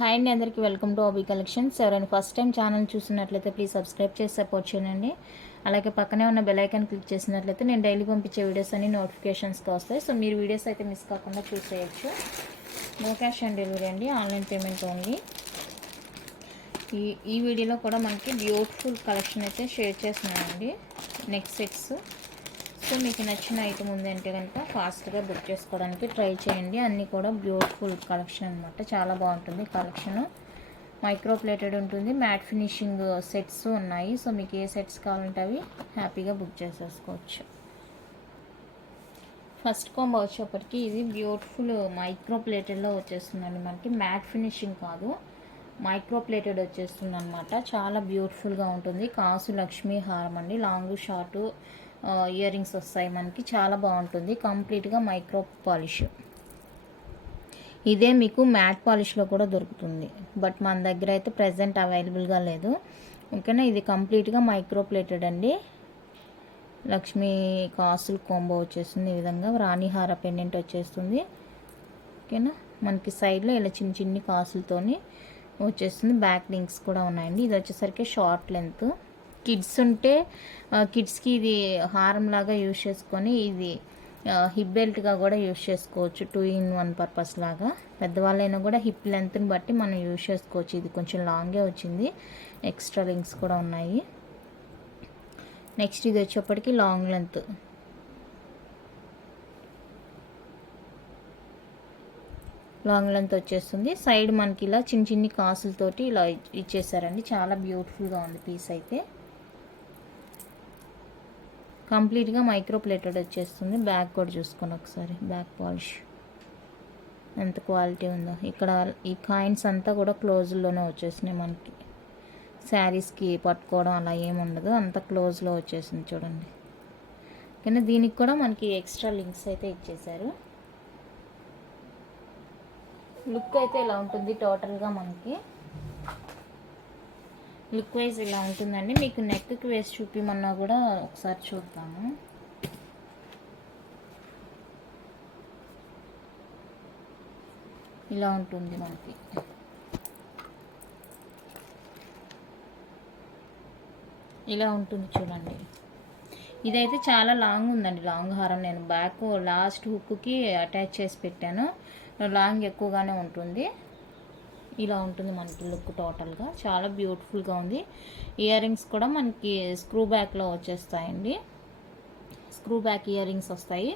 Hi అండి, అందరికీ welcome to OB collections. ఎవరైనా ఫస్ట్ టైం ఛానల్ చూసినట్లయితే ప్లీజ్ సబ్స్క్రైబ్ చేసి సపోర్ట్ చేయండి. అలాగే పక్కనే ఉన్న బెల్ ఐకాన్ క్లిక్ చేసినట్లయితే నేను డైలీ పంపించే వీడియోస్ అన్ని నోటిఫికేషన్స్కి వస్తాయి. సో మీరు వీడియోస్ అయితే మిస్ కాకుండా చూసేయచ్చు. నో క్యాష్ ఆన్ డెలివరీ అండి, ఆన్లైన్ పేమెంట్ ఓన్లీ. ఈ వీడియోలో కూడా మనకి బ్యూటిఫుల్ కలెక్షన్ అయితే షేర్ చేస్తున్నానండి. Neck sets. సో మీకు నచ్చిన ఐటమ్ ఉందంటే కనుక ఫాస్ట్గా బుక్ చేసుకోవడానికి ట్రై చేయండి. అన్నీ కూడా బ్యూటిఫుల్ కలెక్షన్ అనమాట. చాలా బాగుంటుంది కలెక్షన్. మైక్రో ప్లేటెడ్ ఉంటుంది, మ్యాట్ ఫినిషింగ్ సెట్స్ ఉన్నాయి. సో మీకు ఏ సెట్స్ కావాలంటే అవి హ్యాపీగా బుక్ చేసేసుకోవచ్చు. ఫస్ట్ కాంబో వచ్చేప్పటికి ఇది బ్యూటిఫుల్ మైక్రో ప్లేటెడ్లో వచ్చేస్తుందండి. మనకి మ్యాట్ ఫినిషింగ్ కాదు, మైక్రో ప్లేటెడ్ వచ్చేస్తుంది అనమాట. చాలా బ్యూటిఫుల్గా ఉంటుంది. కాసు లక్ష్మీ హారం అండి. లాంగ్ షార్ట్ ఇయర్ రింగ్స్ వస్తాయి మనకి. చాలా బాగుంటుంది. కంప్లీట్గా మైక్రో పాలిష్. ఇదే మీకు మ్యాట్ పాలిష్లో కూడా దొరుకుతుంది, బట్ మన దగ్గర అయితే ప్రజెంట్ అవైలబుల్గా లేదు. ఓకేనా. ఇది కంప్లీట్గా మైక్రో ప్లేటెడ్ అండి. లక్ష్మీ కాసులు కాంబో వచ్చేస్తుంది. ఈ విధంగా రాణిహార పెండెంట్ వచ్చేస్తుంది. ఓకేనా. మనకి సైడ్లో ఇలా చిన్న చిన్ని కాసులతోని వచ్చేస్తుంది. బ్యాక్ లింక్స్ కూడా ఉన్నాయండి. ఇది వచ్చేసరికి షార్ట్ లెంత్. కిడ్స్ ఉంటే కిడ్స్కి ఇది హారం లాగా యూజ్ చేసుకొని ఇది హిప్ బెల్ట్గా కూడా యూజ్ చేసుకోవచ్చు. 2-in-1 పర్పస్ లాగా. పెద్దవాళ్ళైనా కూడా హిప్ లెంత్ని బట్టి మనం యూజ్ చేసుకోవచ్చు. ఇది కొంచెం లాంగే వచ్చింది, ఎక్స్ట్రా లింక్స్ కూడా ఉన్నాయి. నెక్స్ట్ ఇది వచ్చేప్పటికి లాంగ్ లెంత్. లాంగ్ లెంత్ వచ్చేస్తుంది. సైడ్ మనకి ఇలా చిన్న చిన్ని కాసులతోటి ఇలా ఇచ్చేసారండి. చాలా బ్యూటిఫుల్గా ఉంది పీస్ అయితే. కంప్లీట్గా మైక్రో ప్లేటెడ్ వచ్చేస్తుంది. బ్యాక్ కూడా చూసుకొని ఒకసారి బ్యాక్ పాలిష్ ఎంత క్వాలిటీ ఉందో. ఇక్కడ ఈ కాయిన్స్ అంతా కూడా క్లోజ్లోనే వచ్చేసినాయి మనకి. శారీస్కి పట్టుకోవడం అలా ఏముండదు, అంత క్లోజ్లో వచ్చేసింది చూడండి. కానీ దీనికి కూడా మనకి ఎక్స్ట్రా లింక్స్ అయితే ఇచ్చేసారు. లుక్ అయితే ఇలా ఉంటుంది టోటల్గా మనకి. లుక్ వైజ్ ఇలా ఉంటుందండి. మీకు నెక్కి వేసి చూపిమన్నా కూడా ఒకసారి చూద్దాము. ఇలా ఉంటుంది మనకి. ఇలా ఉంటుంది చూడండి. ఇదైతే చాలా లాంగ్ ఉందండి. లాంగ్ హారం నేను బ్యాక్ లాస్ట్ హుక్కి అటాచ్ చేసి పెట్టాను. లాంగ్ ఎక్కువగానే ఉంటుంది. ఇలా ఉంటుంది మనకి లుక్ టోటల్గా. చాలా బ్యూటిఫుల్గా ఉంది. ఇయర్ రింగ్స్ కూడా మనకి స్క్రూ బ్యాక్లో వచ్చేస్తాయండి. స్క్రూ బ్యాక్ ఇయర్ రింగ్స్ వస్తాయి.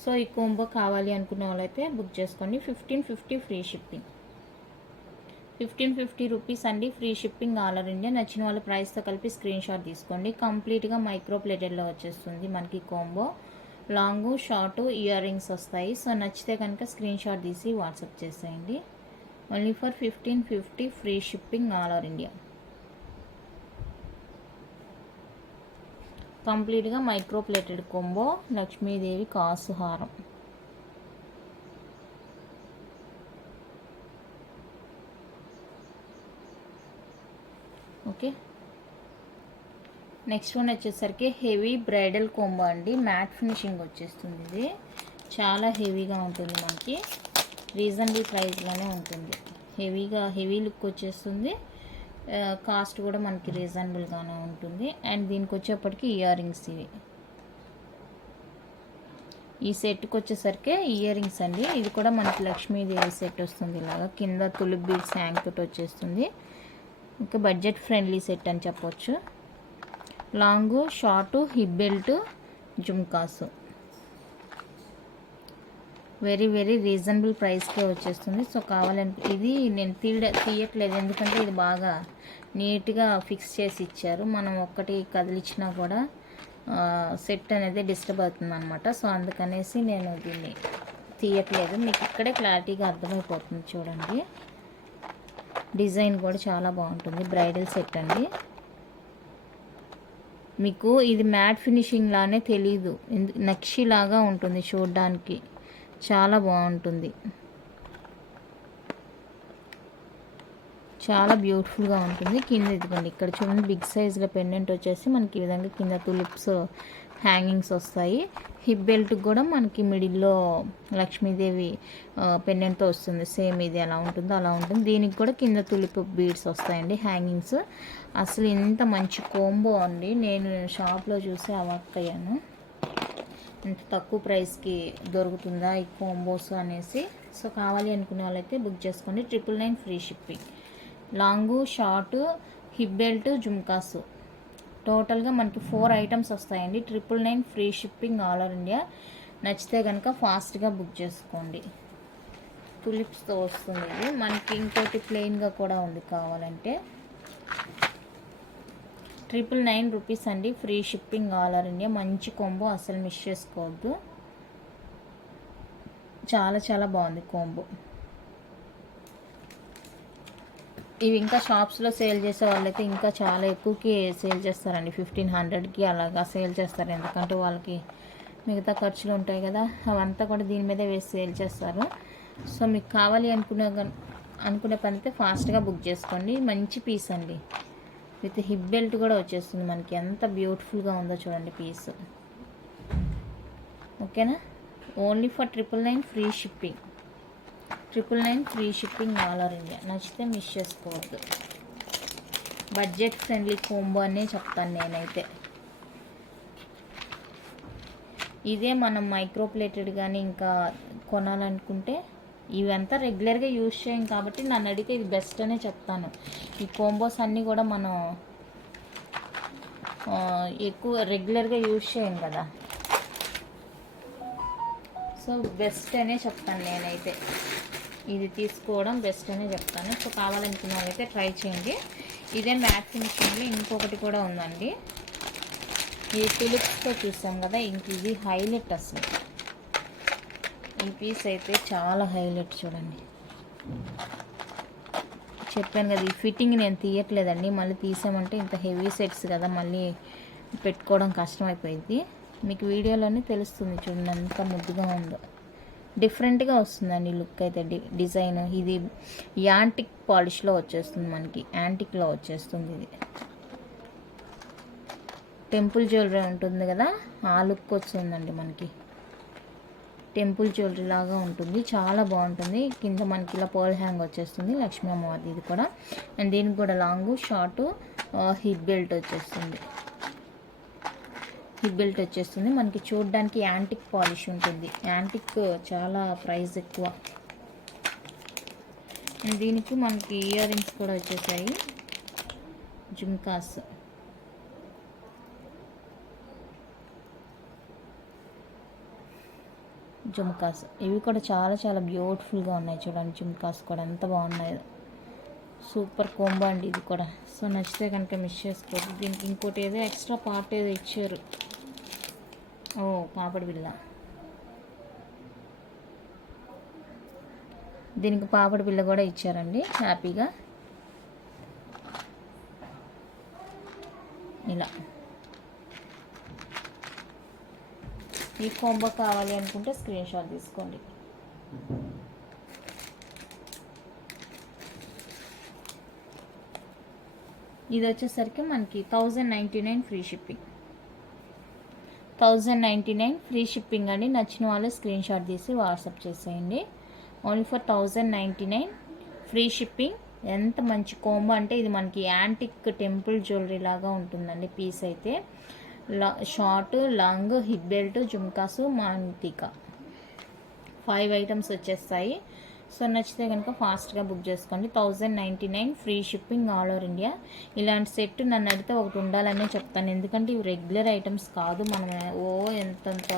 సో ఈ కోంబో కావాలి అనుకునే వాళ్ళైతే బుక్ చేసుకోండి. 1550 ఫ్రీ షిప్పింగ్. 1550 రూపీస్ అండి, free shipping all over India. నచ్చిన వాళ్ళ ప్రైస్తో కలిపి స్క్రీన్ షాట్ తీసుకోండి. కంప్లీట్గా మైక్రో ప్లేటెడ్లో వచ్చేస్తుంది మనకి combo. Long short ear rings వస్తాయి. సో నచ్చితే కనుక స్క్రీన్ షాట్ తీసి వాట్సాప్ చేసేయండి. Only for 1550 free shipping all over India. కంప్లీట్గా మైక్రో ప్లేటెడ్ కొంబో. లక్ష్మీదేవి కాసు హారం. ఓకే. నెక్స్ట్ వన్ వచ్చేసరికి హెవీ బ్రైడల్ కొంబో అండి. మ్యాట్ ఫినిషింగ్ వచ్చేస్తుంది. ఇది చాలా హెవీగా ఉంటుంది మనకి. రీజనబుల్ ప్రైస్లోనే ఉంటుంది. హెవీ లుక్ వచ్చేస్తుంది. కాస్ట్ కూడా మనకి రీజనబుల్గానే ఉంటుంది. అండ్ దీనికి వచ్చేప్పటికి ఇయర్ రింగ్స్ ఇవి. ఈ సెట్కి వచ్చేసరికి ఇయర్ రింగ్స్ అండి. ఇది కూడా మనకి లక్ష్మీదేవి సెట్ వస్తుంది. ఇలాగా కింద తులిప్ బీడ్స్ హ్యాంగ్ తోటి వచ్చేస్తుంది. ఇంకా బడ్జెట్ ఫ్రెండ్లీ సెట్ అని చెప్పొచ్చు. Long short hip belt jhumkas. Very reasonable ప్రైస్కే వచ్చేస్తుంది. సో కావాలంటే ఇది నేను తీయట్లేదు, ఎందుకంటే ఇది బాగా నీట్గా ఫిక్స్ చేసి ఇచ్చారు. మనం ఒక్కటి కదిలిచ్చినా కూడా సెట్ అనేది డిస్టర్బ్ అవుతుంది అనమాట. సో అందుకనేసి నేను దీన్ని తీయట్లేదు. మీకు ఇక్కడే క్లారిటీగా అర్థమైపోతుంది చూడండి. డిజైన్ కూడా చాలా బాగుంటుంది. బ్రైడల్ సెట్ అండి. మీకు ఇది మ్యాట్ ఫినిషింగ్ లానే తెలీదు, నక్షి లాగా ఉంటుంది చూడడానికి. చాలా బాగుంటుంది. చాలా బ్యూటిఫుల్గా ఉంటుంది. కింద ఇదిగోండి, ఇక్కడ చూడండి బిగ్ సైజ్లో పెండెంట్ వచ్చేసి మనకి ఈ విధంగా కింద తులిప్స్ హ్యాంగింగ్స్ వస్తాయి. హిప్ బెల్ట్ కూడా మనకి మిడిల్లో లక్ష్మీదేవి పెన్నెంట్తో వస్తుంది. సేమ్ ఇది ఎలా ఉంటుందో అలా ఉంటుంది. దీనికి కూడా కింద తులిపు బీడ్స్ వస్తాయండి హ్యాంగింగ్స్. అసలు ఇంత మంచి కోంబో అండి, నేను షాప్లో చూసి అవాక్ అయ్యాను. ఇంత తక్కువ ప్రైస్కి దొరుకుతుందా ఈ కోంబోస్ అనేసి. సో కావాలి అనుకునే వాళ్ళైతే బుక్ చేసుకోండి. 999 free shipping. Long, short, hip belt, జుమ్కాసు టోటల్గా మనకి 4 ఐటమ్స్ వస్తాయండి. 999 free shipping all over India. నచ్చితే కనుక ఫాస్ట్గా బుక్ చేసుకోండి. తులిప్స్తో వస్తుంది ఇది. మనకి ఇంకోటి ప్లెయిన్గా కూడా ఉంది కావాలంటే. 999 రూపీస్ అండి, free shipping all over India. మంచి కాంబో, అసలు మిస్ చేసుకోవద్దు. చాలా చాలా బాగుంది కాంబో. ఇవి ఇంకా షాప్స్లో సేల్ చేసే వాళ్ళైతే ఇంకా చాలా ఎక్కువకి సేల్ చేస్తారండి. 1500కి అలాగా సేల్ చేస్తారు. ఎందుకంటే వాళ్ళకి మిగతా ఖర్చులు ఉంటాయి కదా, అవంతా కూడా దీని మీదే వేసి సేల్ చేస్తారు. సో మీకు కావాలి అనుకునే పని అయితే ఫాస్ట్గా బుక్ చేసుకోండి. మంచి పీస్ అండి, విత్ హిప్ బెల్ట్ కూడా వచ్చేస్తుంది మనకి. ఎంత బ్యూటిఫుల్గా ఉందో చూడండి పీస్. ఓకేనా, only for 999 free shipping. 999 free shipping all over India. నచ్చితే మిస్ చేసుకోవద్దు. బడ్జెట్ ఫ్రెండ్లీ కోంబో అనే చెప్తాను నేనైతే. ఇదే మనం మైక్రో ప్లేటెడ్ కానీ ఇంకా కొనాలనుకుంటే ఇవంతా రెగ్యులర్గా యూజ్ చేయం కాబట్టి నన్ను అడిగితే ఇది బెస్ట్ అనే చెప్తాను. ఈ కోంబోస్ అన్నీ కూడా మనం ఎక్కువ రెగ్యులర్గా యూజ్ చేయం కదా, సో బెస్ట్ అనే చెప్తాను నేనైతే. ఇది తీసుకోవడం బెస్ట్ అనే చెప్తాను. సో కావాలనుకున్న వాళ్ళైతే ట్రై చేయండి. ఇదే మ్యాట్ ఫినిషింగ్లో ఇంకొకటి కూడా ఉందండి. ఈ తులిప్స్తో చూసాం కదా, ఇంక ఇది హైలైట్. అసలు ఈ పీస్ అయితే చాలా హైలైట్. చూడండి, చెప్పాను కదా ఈ ఫిట్టింగ్ నేను తీయట్లేదండి. మళ్ళీ తీసామంటే ఇంత హెవీ సెట్స్ కదా, మళ్ళీ పెట్టుకోవడం కష్టమైపోయింది. మీకు వీడియోలోనే తెలుస్తుంది. చూడండి ఎంత ముద్దుగా ఉందో. డిఫరెంట్గా వస్తుందండి లుక్ అయితే. డిజైన్ ఇది యాంటిక్ పాలిష్లో వచ్చేస్తుంది మనకి. యాంటిక్లో వచ్చేస్తుంది ఇది. టెంపుల్ జ్యువెలరీ ఉంటుంది కదా, ఆ లుక్ వస్తుందండి మనకి. టెంపుల్ జ్యువెలరీ లాగా ఉంటుంది, చాలా బాగుంటుంది. కింద మనకి ఇలా పర్ల్ హ్యాంగ్ వచ్చేస్తుంది లక్ష్మీ అమ్మవారిది ఇది కూడా. అండ్ దీనికి కూడా లాంగు, షార్టు, హిప్ బెల్ట్ వచ్చేస్తుంది. హిప్ బెల్ట్ వచ్చేస్తుంది మనకి. చూడడానికి యాంటిక్ పాలిష్ ఉంటుంది. యాంటిక్ చాలా ప్రైస్ ఎక్కువ. దీనికి మనకి ఇయర్ రింగ్స్ కూడా వచ్చేసాయి, జుమ్కాస్. జుమ్కాస్ ఇవి కూడా చాలా చాలా బ్యూటిఫుల్గా ఉన్నాయి. చూడండి జుమ్కాస్ కూడా ఎంత బాగున్నాయి. సూపర్ కోంబో అండి ఇది కూడా. సో నచ్చితే కనుక మిస్ చేసుకోవద్దు. దీనికి ఇంకోటి ఏదో ఎక్స్ట్రా పార్ట్ ఏదో ఇచ్చారు. ఓ పాపడి బిళ్ళ. దీనికి పాపడి బిళ్ళ కూడా ఇచ్చారండి హ్యాపీగా. ఇలా ఈ కాంబో కావాలి అనుకుంటే స్క్రీన్ షాట్ తీసుకోండి. ఇది వచ్చేసరికి మనకి 1099 ఫ్రీ షిప్పింగ్. 1099 ఫ్రీ షిప్పింగ్ అండి. నచ్చిన వాళ్ళు స్క్రీన్ షాట్ తీసి వాట్సాప్ చేసేయండి. Only for 1099 free shipping. ఎంత మంచి కోంబో అంటే ఇది మనకి యాంటిక్ టెంపుల్ జ్యువెలరీ లాగా ఉంటుందండి పీస్ అయితే. Short, long, hip belt, jhumkas, మాంతిక 5 items వచ్చేస్తాయి. సో నచ్చితే కనుక ఫాస్ట్గా బుక్ చేసుకోండి. 1099 free shipping all over India. ఇలాంటి సెట్ నన్ను అడిగితే ఒకటి ఉండాలనే చెప్తాను. ఎందుకంటే ఇవి రెగ్యులర్ ఐటమ్స్ కాదు. మనం ఎంతంత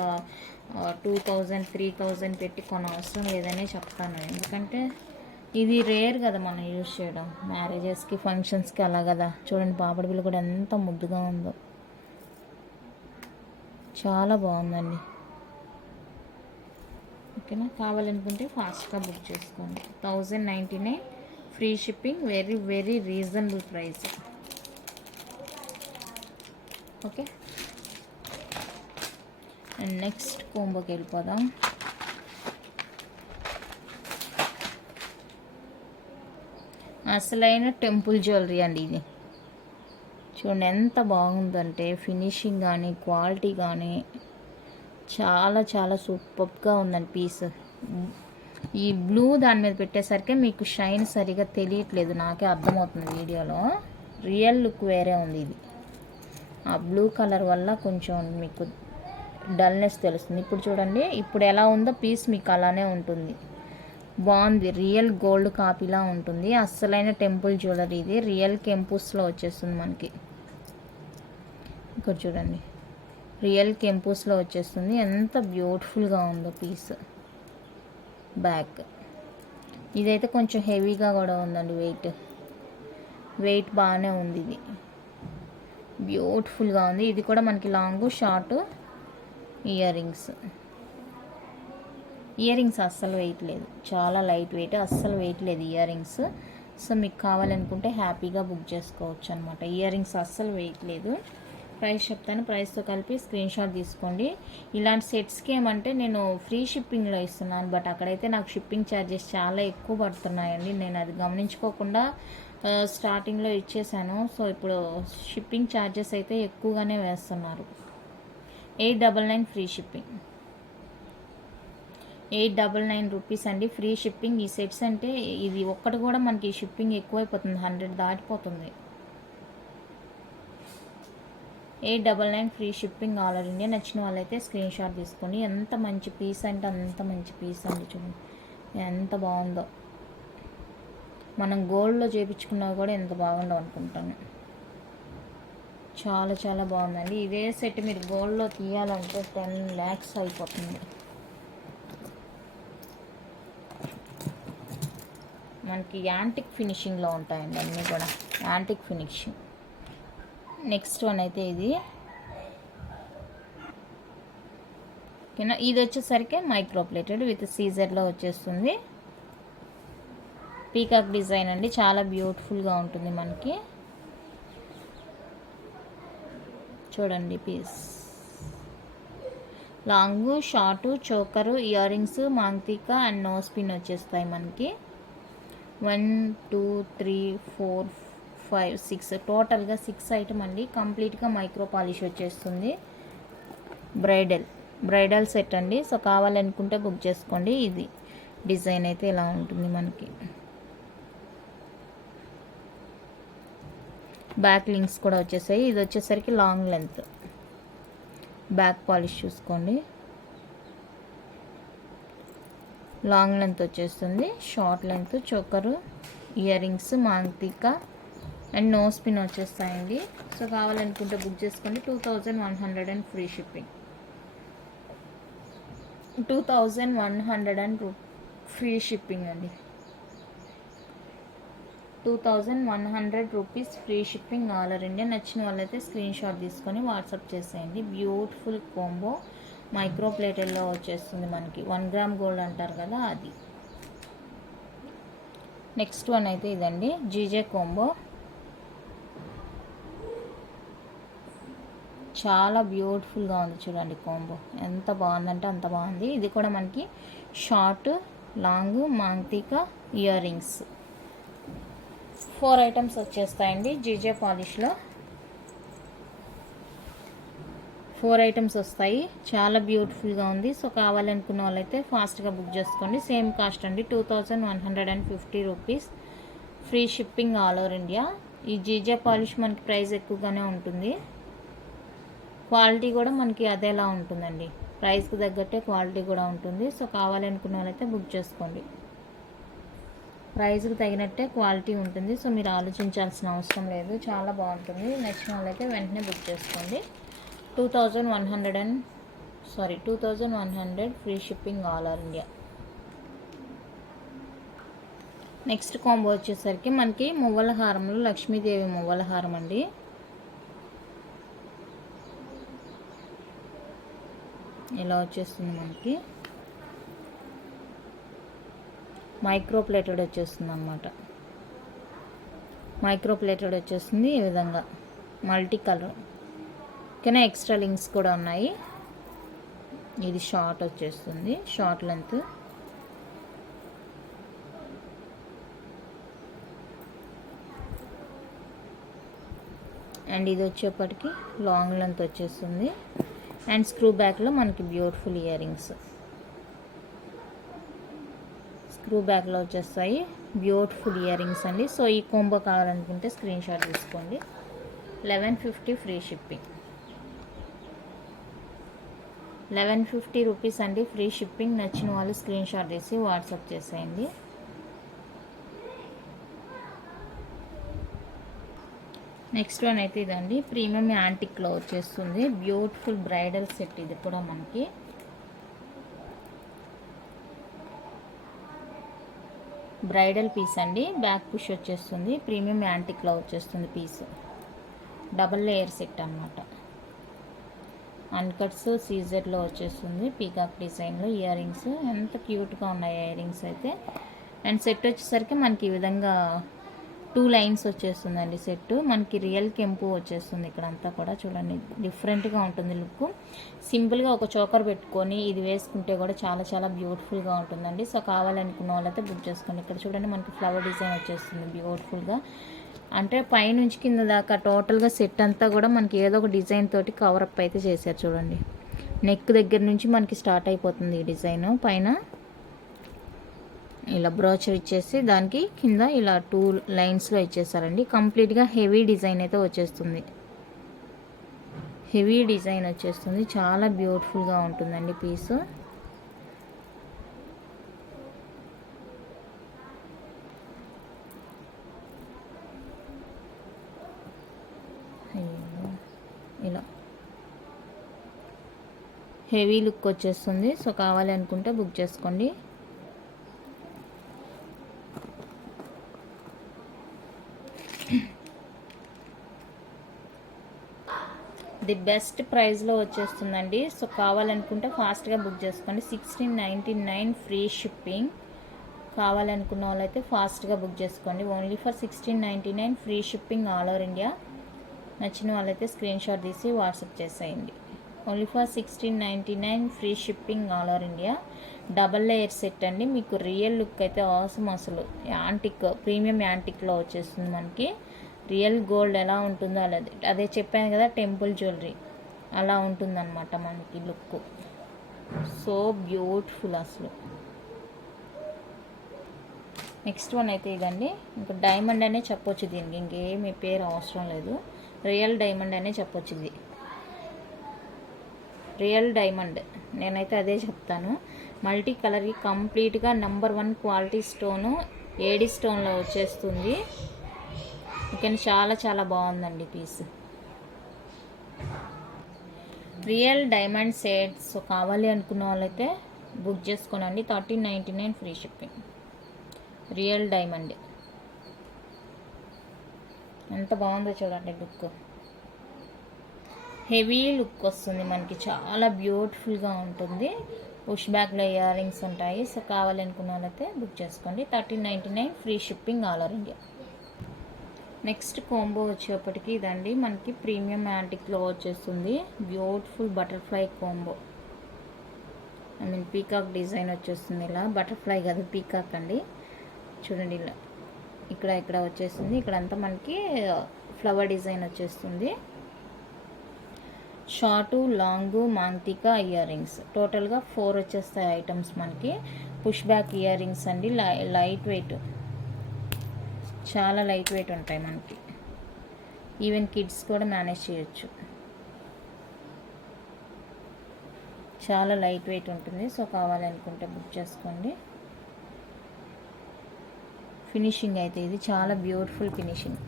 2000, 3000 పెట్టి కొన అవసరం లేదనే చెప్తాను. ఎందుకంటే ఇది రేర్ కదా మనం యూజ్ చేయడం, మ్యారేజెస్కి, ఫంక్షన్స్కి అలా కదా. చూడండి పాపడి బిళ్ళ కూడా ఎంత ముద్దుగా ఉందో, చాలా బాగుందండి. ఓకేనా, కావాలనుకుంటే ఫాస్ట్గా బుక్ చేసుకోండి. 1099 free shipping, very very reasonable price. Okay, and next కోంబోకి వెళ్ళిపోదాం. అసలైన టెంపుల్ జ్యువెలరీ అండి ఇది. చూడండి ఎంత బాగుందంటే ఫినిషింగ్ కానీ క్వాలిటీ కానీ చాలా చాలా సూపర్గా ఉందండి పీస్. ఈ బ్లూ దాని మీద పెట్టేసరికి మీకు షైన్ సరిగా తెలియట్లేదు, నాకే అర్థమవుతుంది వీడియోలో. రియల్ లుక్ వేరే ఉంది ఇది. ఆ బ్లూ కలర్ వల్ల కొంచెం మీకు డల్నెస్ తెలుస్తుంది. ఇప్పుడు చూడండి, ఇప్పుడు ఎలా ఉందో పీస్ మీకు అలానే ఉంటుంది. బాగుంది, రియల్ గోల్డ్ కాపీలా ఉంటుంది. అస్సలైన టెంపుల్ జ్యువెలరీ ఇది. రియల్ కెంపుస్లో వచ్చేస్తుంది మనకి. ఇక్కడ చూడండి, రియల్ కెంపుస్లో వచ్చేస్తుంది. ఎంత బ్యూటిఫుల్గా ఉందో పీస్. బ్యాక్ ఇదైతే కొంచెం హెవీగా కూడా ఉందండి, వెయిట్ బాగానే ఉంది. ఇది బ్యూటిఫుల్గా ఉంది. ఇది కూడా మనకి లాంగ్ షార్ట్ ఇయర్ రింగ్స్ అస్సలు వెయిట్ లేదు, చాలా లైట్ వెయిట్, అస్సలు వెయిట్ లేదు ఇయర్ రింగ్స్. సో మీకు కావాలనుకుంటే హ్యాపీగా బుక్ చేసుకోవచ్చు అనమాట. ఇయర్ రింగ్స్ అస్సలు వెయిట్ లేదు. ప్రైస్ చెప్తాను, ప్రైస్తో కలిపి స్క్రీన్ షాట్ తీసుకోండి. ఇలాంటి సెట్స్కి ఏమంటే నేను ఫ్రీ షిప్పింగ్లో ఇస్తున్నాను, బట్ అక్కడైతే నాకు షిప్పింగ్ ఛార్జెస్ చాలా ఎక్కువ పడుతున్నాయండి. నేను అది గమనించుకోకుండా స్టార్టింగ్లో ఇచ్చేసాను. సో ఇప్పుడు షిప్పింగ్ ఛార్జెస్ అయితే ఎక్కువగానే వేస్తున్నారు. 899 ఫ్రీ షిప్పింగ్, 899 రూపీస్ అండి ఫ్రీ షిప్పింగ్. ఈ సెట్స్ అంటే ఇది ఒక్కటి కూడా మనకి షిప్పింగ్ ఎక్కువైపోతుంది, 100 దాటిపోతుంది. 899 free shipping all over India. నచ్చిన వాళ్ళైతే స్క్రీన్ షాట్ తీసుకొని. ఎంత మంచి పీస్ అంటే అంత మంచి పీస్ అండి. చూడండి ఎంత బాగుందో. మనం గోల్డ్లో చేయించుకున్నా కూడా ఎంత బాగుండవు అనుకుంటాను. చాలా చాలా బాగుందండి. ఇదే సెట్ మీరు గోల్డ్లో తీయాలంటే 10 lakhs అయిపోతుంది. మనకి యాంటిక్ ఫినిషింగ్లో ఉంటాయండి అన్నీ కూడా, యాంటిక్ ఫినిషింగ్. నెక్స్ట్ వన్ అయితే ఇది ఓకేనా. ఇది వచ్చేసరికి మైక్రో ప్లేటెడ్ విత్ సీజర్లో వచ్చేస్తుంది. పీకాక్ డిజైన్ అండి, చాలా బ్యూటిఫుల్గా ఉంటుంది మనకి. చూడండి piece long short choker earrings maang tikka and nose pin వచ్చేస్తాయి మనకి. 1 2 3 4 5 6 టోటల్గా 6 ఐటమ్ అండి. కంప్లీట్గా మైక్రో పాలిష్ వచ్చేస్తుంది. బ్రైడల్ సెట్ అండి. సో కావాలనుకుంటే బుక్ చేసుకోండి. ఇది డిజైన్ అయితే ఇలా ఉంటుంది మనకి. బ్యాక్ లింక్స్ కూడా వచ్చేసాయి. ఇది వచ్చేసరికి లాంగ్ లెంత్. బ్యాక్ పాలిష్ చూసుకోండి, లాంగ్ లెంత్ వచ్చేస్తుంది. Short length choker earrings maang tikka and nose pin వచ్చేస్తాయండి. సో కావాలనుకుంటే బుక్ చేసుకోండి. 2100 and free shipping. 2100 free shipping అండి. 2100 rupees free shipping all over India. నచ్చిన వాళ్ళైతే స్క్రీన్ షాట్ తీసుకొని వాట్సాప్ చేసేయండి. బ్యూటిఫుల్ కాంబో మైక్రో ప్లేటెల్లో వచ్చేస్తుంది మనకి. 1 గ్రామ్ గోల్డ్ అంటారు కదా అది. నెక్స్ట్ వన్ అయితే ఇదండి, జీజే కాంబో. చాలా బ్యూటిఫుల్గా ఉంది చూడండి కాంబో. ఎంత బాగుందంటే అంత బాగుంది. ఇది కూడా మనకి short long maang tikka earrings 4 items వచ్చేస్తాయండి. జీజే పాలిష్లో 4 ఐటమ్స్ వస్తాయి. చాలా బ్యూటిఫుల్గా ఉంది. సో కావాలనుకున్న వాళ్ళైతే ఫాస్ట్గా బుక్ చేసుకోండి. సేమ్ కాస్ట్ అండి, 2150 rupees free shipping all over India. ఈ జీజే పాలిష్ మనకి ప్రైస్ ఎక్కువగానే ఉంటుంది. క్వాలిటీ కూడా మనకి అదేలా ఉంటుందండి, ప్రైస్కి తగ్గట్టే క్వాలిటీ కూడా ఉంటుంది. సో కావాలనుకున్న వాళ్ళైతే బుక్ చేసుకోండి. ప్రైస్కి తగినట్టే క్వాలిటీ ఉంటుంది. సో మీరు ఆలోచించాల్సిన అవసరం లేదు, చాలా బాగుంటుంది. నచ్చిన వాళ్ళైతే వెంటనే బుక్ చేసుకోండి. 2100 free shipping all over India. Next combo వచ్చేసరికి మనకి మువ్వల హారంలో లక్ష్మీదేవి మువ్వల హారం అండి. ఇలా వచ్చేస్తుంది మనకి. మైక్రో ప్లేటెడ్ వచ్చేస్తుంది అన్నమాట. మైక్రో ప్లేటెడ్ వచ్చేస్తుంది ఈ విధంగా మల్టీ కలర్. ఓకేనా, ఎక్స్ట్రా లింక్స్ కూడా ఉన్నాయి. ఇది షార్ట్ వచ్చేస్తుంది, షార్ట్ లెంత్. అండ్ ఇది వచ్చేప్పటికి లాంగ్ లెంత్ వచ్చేస్తుంది. అండ్ స్క్రూ బ్యాక్లో మనకి బ్యూటిఫుల్ ఇయర్ రింగ్స్ స్క్రూ బ్యాక్లో వచ్చేస్తాయి. బ్యూటిఫుల్ ఇయర్ రింగ్స్ అండి. సో ఈ కాంబో కావాలనుకుంటే స్క్రీన్ షాట్ తీసుకోండి. 1150 ఫ్రీ షిప్పింగ్. 1150 రూపీస్ అండి ఫ్రీ షిప్పింగ్. నచ్చిన వాళ్ళు స్క్రీన్ షాట్ తీసి వాట్సాప్ చేసేయండి. నెక్స్ట్ వన్ అయితే ఇదండి, ప్రీమియం యాంటిక్లో వచ్చేస్తుంది. Beautiful bridal set. ఇది కూడా మనకి బ్రైడల్ పీస్ అండి. బ్యాక్ పుష్ వచ్చేస్తుంది. ప్రీమియం యాంటిక్లో వచ్చేస్తుంది పీస్. డబల్ లేయర్ సెట్ అన్నమాట. అన్కట్స్ సీజర్లో వచ్చేస్తుంది. పీకాక్ డిజైన్లో ఇయర్ రింగ్స్ ఎంత క్యూట్గా ఉన్నాయి ఇయర్ రింగ్స్ అయితే. అండ్ సెట్ వచ్చేసరికి మనకి ఈ విధంగా 2 లైన్స్ వచ్చేస్తుందండి సెట్. మనకి రియల్ కెంపు వచ్చేస్తుంది ఇక్కడ అంతా కూడా. చూడండి డిఫరెంట్గా ఉంటుంది లుక్. సింపుల్గా ఒక చోకర్ పెట్టుకొని ఇది వేసుకుంటే కూడా చాలా చాలా బ్యూటిఫుల్గా ఉంటుందండి. సో కావాలనుకున్న వాళ్ళైతే బుక్ చేసుకోండి. ఇక్కడ చూడండి మనకి ఫ్లవర్ డిజైన్ వచ్చేస్తుంది బ్యూటిఫుల్గా. అంటే పైనుంచి కింద దాకా టోటల్గా సెట్ అంతా కూడా మనకి ఏదో ఒక డిజైన్ తోటి కవరప్ అయితే చేశారు. చూడండి నెక్ దగ్గర నుంచి మనకి స్టార్ట్ అయిపోతుంది ఈ డిజైన్. పైన ఇలా బ్రోచర్ ఇచ్చేసి దానికి కింద ఇలా 2 లైన్స్లో ఇచ్చేసారండి. కంప్లీట్గా హెవీ డిజైన్ అయితే వచ్చేస్తుంది. హెవీ డిజైన్ వచ్చేస్తుంది. చాలా బ్యూటిఫుల్గా ఉంటుందండి పీసు. ఇలా హెవీ లుక్ వచ్చేస్తుంది. సో కావాలి అనుకుంటే బుక్ చేసుకోండి. ది బెస్ట్ ప్రైస్లో వచ్చేస్తుందండి. సో కావాలనుకుంటే ఫాస్ట్గా బుక్ చేసుకోండి. 1699 ఫ్రీ షిప్పింగ్. కావాలనుకున్న వాళ్ళైతే ఫాస్ట్గా బుక్ చేసుకోండి. Only for 1699 free shipping all over India. నచ్చిన వాళ్ళైతే స్క్రీన్ షాట్ తీసి వాట్సాప్ చేసేయండి. Only for 1699 free shipping all over India. Double layer set అండి. మీకు రియల్ లుక్ అయితే అవసరం. అసలు యాంటిక్ ప్రీమియం యాంటిక్లో వచ్చేస్తుంది మనకి. రియల్ గోల్డ్ ఎలా ఉంటుందో అదే చెప్పాను కదా, టెంపుల్ జ్యువెలరీ అలా ఉంటుందన్నమాట మనకి లుక్. సో బ్యూటిఫుల్ అసలు. నెక్స్ట్ వన్ అయితే ఇదండి. ఇంకా డైమండ్ అనే చెప్పొచ్చు దీనికి, ఇంకేమి పేరు అవసరం లేదు. రియల్ డైమండ్ అనే చెప్పొచ్చు. ఇది రియల్ డైమండ్, నేనైతే అదే చెప్తాను. మల్టీ కలర్కి కంప్లీట్గా నెంబర్ 1 క్వాలిటీ స్టోను ఏడి స్టోన్లో వచ్చేస్తుంది. ఓకేనా, చాలా చాలా బాగుందండి పీస్. రియల్ డైమండ్ సెట్స్ కావాలి అనుకున్న వాళ్ళైతే బుక్ చేసుకోనండి. 1399 ఫ్రీ షిప్పింగ్. రియల్ డైమండ్ ఎంత బాగుందో చూడండి లుక్. హెవీ లుక్ వస్తుంది మనకి. చాలా బ్యూటిఫుల్గా ఉంటుంది. పుష్ బ్యాక్లో ఇయర్ రింగ్స్ ఉంటాయి. సో కావాలనుకున్న వాళ్ళైతే బుక్ చేసుకోండి. 1399 free shipping all over India. Next combo వచ్చేప్పటికి ఇదండి, మనకి ప్రీమియం యాంటిక్లో వచ్చేస్తుంది. Beautiful butterfly combo. I mean peacock design వచ్చేస్తుంది. ఇలా బటర్ఫ్లై కాదు, పీకాక్ అండి. చూడండి ఇలా ఇక్కడ వచ్చేస్తుంది. ఇక్కడంతా మనకి ఫ్లవర్ డిజైన్ వచ్చేస్తుంది. Short long maang tikka ear rings టోటల్గా 4 వచ్చేస్తాయి ఐటమ్స్ మనకి. పుష్ బ్యాక్ ఇయర్ రింగ్స్ అండి. లైట్ వెయిట్, చాలా లైట్ వెయిట్ ఉంటాయి మనకి. ఈవెన్ కిడ్స్ కూడా మేనేజ్ చేయొచ్చు. చాలా లైట్ వెయిట్ ఉంటుంది. సో కావాలనుకుంటే బుక్ చేసుకోండి. ఫినిషింగ్ అయితే ఇది చాలా బ్యూటిఫుల్ ఫినిషింగ్.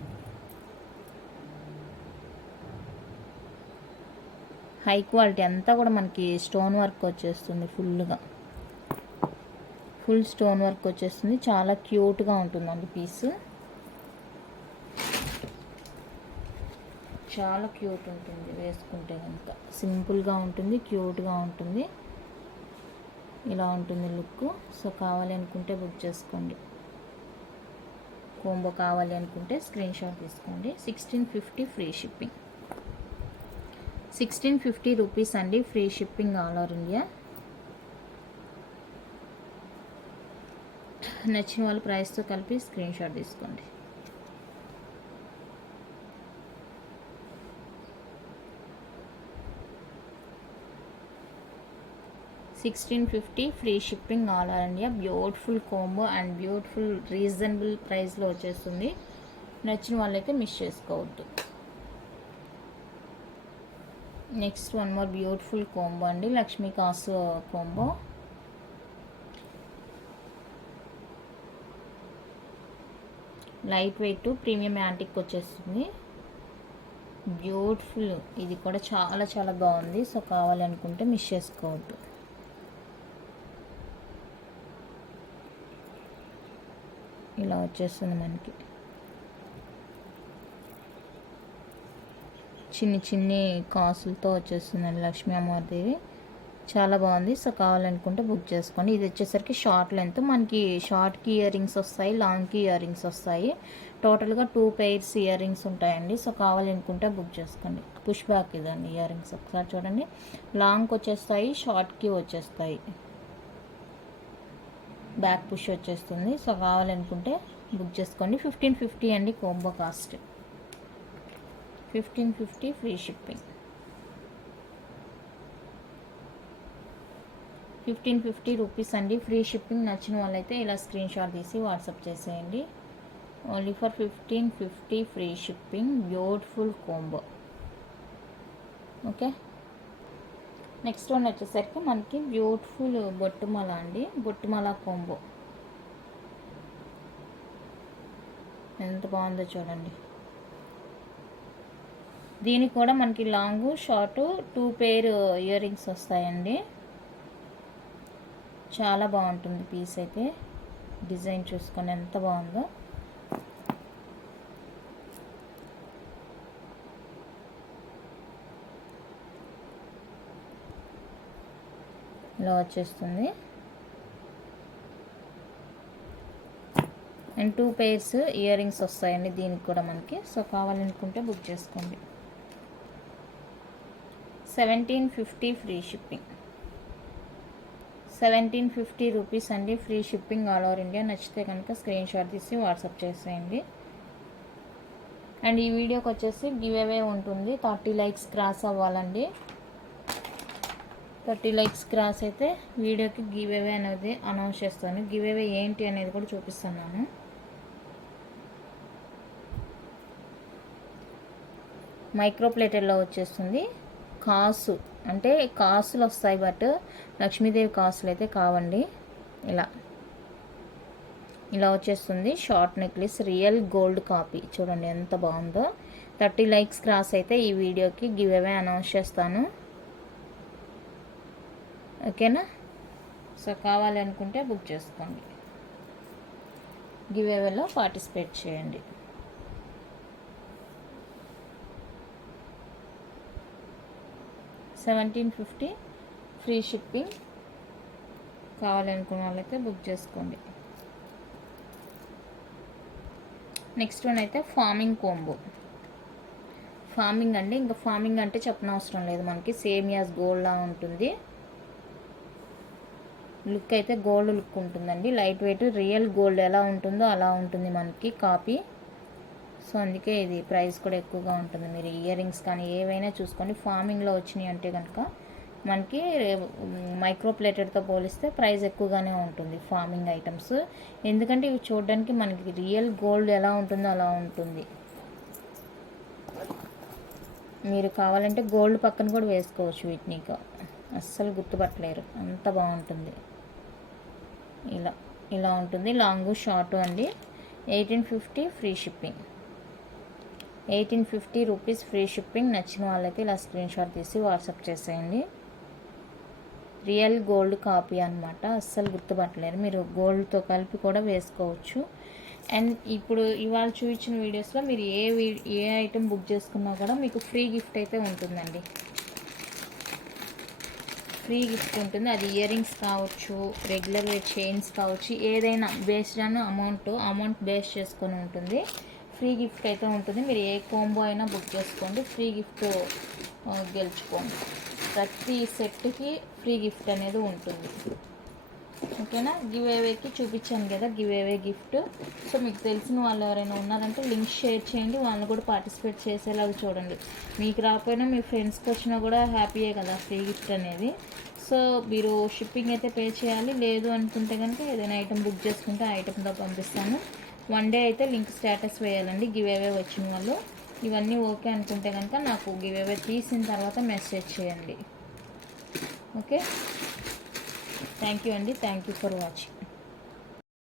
హై క్వాలిటీ అంతా కూడా మనకి స్టోన్ వర్క్ వచ్చేస్తుంది. ఫుల్ స్టోన్ వర్క్ వచ్చేస్తుంది. చాలా క్యూట్గా ఉంటుందండి పీస్. చాలా క్యూట్ ఉంటుంది వేసుకుంటే కనుక. సింపుల్గా ఉంటుంది, క్యూట్గా ఉంటుంది. ఇలా ఉంటుంది లుక్. సో కావాలి అనుకుంటే బుక్ చేసుకోండి. కాంబో కావాలి అనుకుంటే స్క్రీన్ షాట్ తీసుకోండి. 1650 ఫ్రీ షిప్పింగ్. 1650 రూపీస్ అండి free shipping all over India. నచ్చిన వాళ్ళు ప్రైస్తో కలిపి స్క్రీన్ షాట్ తీసుకోండి. 1650 free shipping all over India. Beautiful combo and beautiful reasonable ప్రైస్లో వచ్చేస్తుంది. నచ్చిన వాళ్ళైతే మిస్ చేసుకోవద్దు. Next one more beautiful combo అండి, లక్ష్మీ కాసు combo. Lightweight premium antique వచ్చేస్తుంది. బ్యూటిఫుల్, ఇది కూడా చాలా చాలా బాగుంది. సో కావాలనుకుంటే మిస్ చేసుకోవద్దు. ఇలా వచ్చేస్తుంది మనకి చిన్ని కాసులతో వచ్చేస్తుందండి లక్ష్మీ అమ్మవారిదేవి. చాలా బాగుంది. సో కావాలనుకుంటే బుక్ చేసుకోండి. ఇది వచ్చేసరికి షార్ట్ లెంత్, మనకి షార్ట్కి ఇయర్ రింగ్స్ వస్తాయి, లాంగ్కి ఇయర్ రింగ్స్ వస్తాయి. టోటల్గా 2 pairs ఇయర్ రింగ్స్ ఉంటాయండి. సో కావాలనుకుంటే బుక్ చేసుకోండి. పుష్ బ్యాక్ ఇదండి ఇయర్ రింగ్స్, ఒకసారి చూడండి. లాంగ్కి వచ్చేస్తాయి, షార్ట్కి వచ్చేస్తాయి, బ్యాక్ పుష్ వచ్చేస్తుంది. సో కావాలనుకుంటే బుక్ చేసుకోండి. 1550 అండి combo cost. 1550 free shipping. 1550 rupees అండి ఫ్రీ షిప్పింగ్. నచ్చిన వాళ్ళైతే ఇలా స్క్రీన్ షాట్ తీసి వాట్సాప్ చేసేయండి. Only for 1550 free shipping. Beautiful combo. Okay, next one వచ్చేసరికి మనకి బ్యూటిఫుల్ బొట్టుమాల అండి, బొట్టుమాల కాంబో. ఎంత బాగుందో చూడండి. దీనికి కూడా మనకి long short 2 pair ear rings వస్తాయండి. చాలా బాగుంటుంది పీస్ అయితే. డిజైన్ చూసుకొని ఎంత బాగుందో. ఇలా వచ్చేస్తుంది. అండ్ 2 pairs ఇయర్ రింగ్స్ వస్తాయండి దీనికి కూడా మనకి. సో కావాలనుకుంటే బుక్ చేసుకోండి. 1750 ఫ్రీ షిప్పింగ్. 1750 రూపీస్ అండి free shipping all over India. నచ్చితే కనుక స్క్రీన్ షాట్ తీసి వాట్సాప్ చేసేయండి. అండ్ ఈ వీడియోకి వచ్చేసి గివ్ అవే ఉంటుంది. 30 likes క్రాస్ అవ్వాలండి. 30 likes క్రాస్ అయితే వీడియోకి గివ్ అవే అనేది అనౌన్స్ చేస్తాను. గివ్ అవే ఏంటి అనేది కూడా చూపిస్తున్నాను. మైక్రో ప్లేటర్లో వచ్చేస్తుంది. కాసు అంటే కాసులు వస్తాయి, బట్ లక్ష్మీదేవి కాసులు అయితే కావండి. ఇలా వచ్చేస్తుంది. Short necklace, real gold copy. చూడండి ఎంత బాగుందో. 30 likes క్రాస్ అయితే ఈ వీడియోకి గివ్ అవే అనౌన్స్ చేస్తాను. ఓకేనా? సో కావాలనుకుంటే బుక్ చేసుకోండి. గివ్ అవేలో పార్టిసిపేట్ చేయండి. $1750 ఫ్రీ షిప్పింగ్. కావాలనుకున్న వాళ్ళైతే బుక్ చేసుకోండి. నెక్స్ట్ వన్ అయితే ఫార్మింగ్ కాంబో. ఫార్మింగ్ అండి, ఇంకా ఫార్మింగ్ అంటే చెప్పనవసరం లేదు. మనకి సేమ్ యాజ్ గోల్డ్లా ఉంటుంది. లుక్ అయితే గోల్డ్ లుక్ ఉంటుందండి. లైట్ వెయిట్ రియల్ గోల్డ్ ఎలా ఉంటుందో అలా ఉంటుంది మనకి కాపీ. సో అందుకే ఇది ప్రైస్ కూడా ఎక్కువగా ఉంటుంది. మీరు ఇయర్ రింగ్స్ కానీ ఏవైనా చూసుకోండి. ఫార్మింగ్లో వచ్చినాయి అంటే కనుక మనకి మైక్రో ప్లేటెడ్తో పోలిస్తే ప్రైస్ ఎక్కువగానే ఉంటుంది ఫార్మింగ్ ఐటమ్స్. ఎందుకంటే ఇవి చూడడానికి మనకి రియల్ గోల్డ్ ఎలా ఉంటుందో అలా ఉంటుంది. మీరు కావాలంటే గోల్డ్ పక్కన కూడా వేసుకోవచ్చు వీటిని, అస్సలు గుర్తుపట్టలేరు, అంత బాగుంటుంది. ఇలా ఉంటుంది. లాంగ్ షార్ట్ అండి. 1850 free shipping. 1850 rupees free shipping. నచ్చిన వాళ్ళైతే ఇలా స్క్రీన్ షాట్ తీసి వాట్సాప్ చేసేయండి. రియల్ గోల్డ్ కాపీ అనమాట, అస్సలు గుర్తుపట్టలేరు. మీరు గోల్డ్తో కలిపి కూడా వేసుకోవచ్చు. అండ్ ఇప్పుడు ఇవాళ చూపించిన వీడియోస్లో మీరు ఏ ఐటెం బుక్ చేసుకున్నా కూడా మీకు ఫ్రీ గిఫ్ట్ అయితే ఉంటుందండి. ఫ్రీ గిఫ్ట్ ఉంటుంది. అది ఇయర్ రింగ్స్ కావచ్చు, రెగ్యులర్ వేర్ చైన్స్ కావచ్చు, ఏదైనా బేస్డ్ ఆన్ అమౌంట్ బేస్ చేసుకొని ఉంటుంది. ఫ్రీ గిఫ్ట్ అయితే ఉంటుంది. మీరు ఏ కాంబో అయినా బుక్ చేసుకోండి, ఫ్రీ గిఫ్ట్ గెలుచుకోండి. ప్రతి సెట్కి ఫ్రీ గిఫ్ట్ అనేది ఉంటుంది. ఓకేనా? గివ్ అవేకి చూపించాను కదా గివ్ అవే గిఫ్ట్. సో మీకు తెలిసిన వాళ్ళు ఎవరైనా ఉన్నారంటే లింక్ షేర్ చేయండి, వాళ్ళని కూడా పార్టిసిపేట్ చేసేలాగా చూడండి. మీకు రాకపోయినా మీ ఫ్రెండ్స్కి వచ్చినా కూడా హ్యాపీయే కదా ఫ్రీ గిఫ్ట్ అనేది. సో మీరు షిప్పింగ్ అయితే పే చేయాలి. లేదు అనుకుంటే కనుక ఏదైనా ఐటెం బుక్ చేసుకుంటే ఆ ఐటెంతో పంపిస్తాను. 1 డే అయితే లింక్ స్టేటస్ వేయాలండి గివ్ అవే వచ్చిన వాళ్ళు. ఇవన్నీ ఓకే అనుకుంటే కనుక నాకు గివ్ అవే తీసిన తర్వాత మెసేజ్ చేయండి. ఓకే, థ్యాంక్ యూ అండి. Thank you for watching.